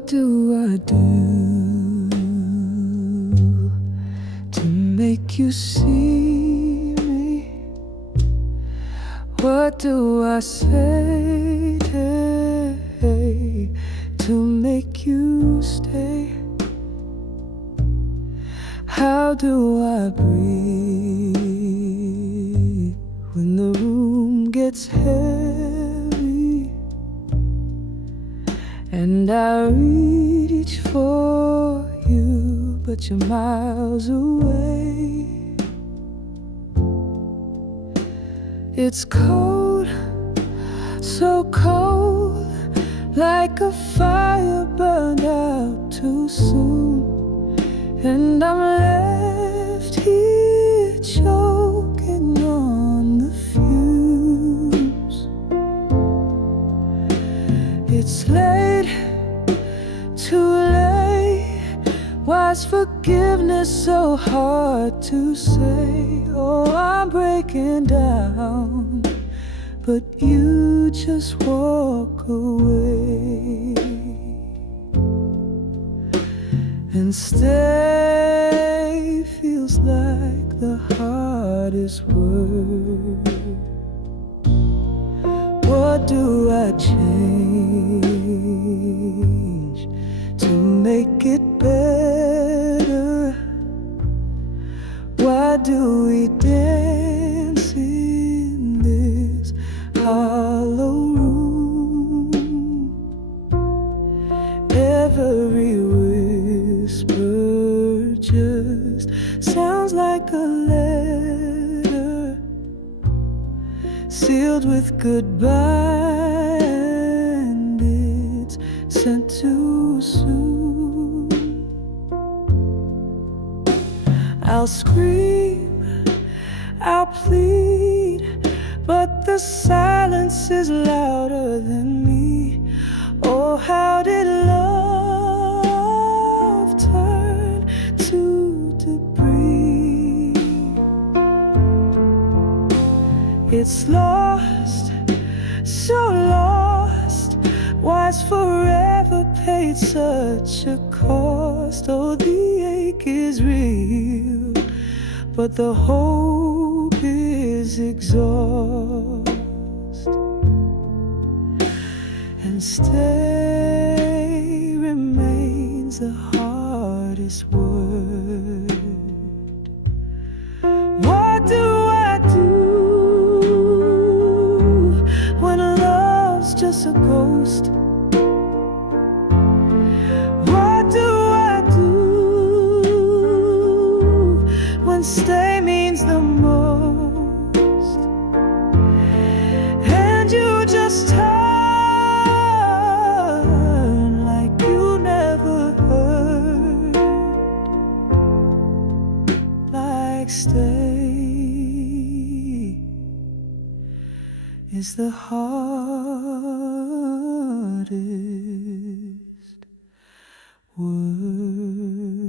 What do I do to make you see me? What do I say to make you stay? How do I breathe when the room gets heavy and I reach for you, but you're miles away? It's cold, so cold, like a fire burned out too soon, and I'm left here choking on the fumes. It's late, too late. Why's forgiveness so hard to say? Oh, I'm breaking down, but you just walk away and stay feels like the hardest word. What do I change to make it better? Why do we dance in this hollow room? Every whisper just sounds like a letter sealed with goodbye, and it's sent too soon. I'll scream, I'll plead, but the silence is louder than me. Oh, how did love turn to debris? It's lost, so lost. Why's forever paid such a cost? Oh, the ache is real, but the hope is exhaust. And stay remains the hardest word. What do I do when love's just a ghost? What do I do when stay means the most, and you just turn like you never heard? Like stay is the hardest word.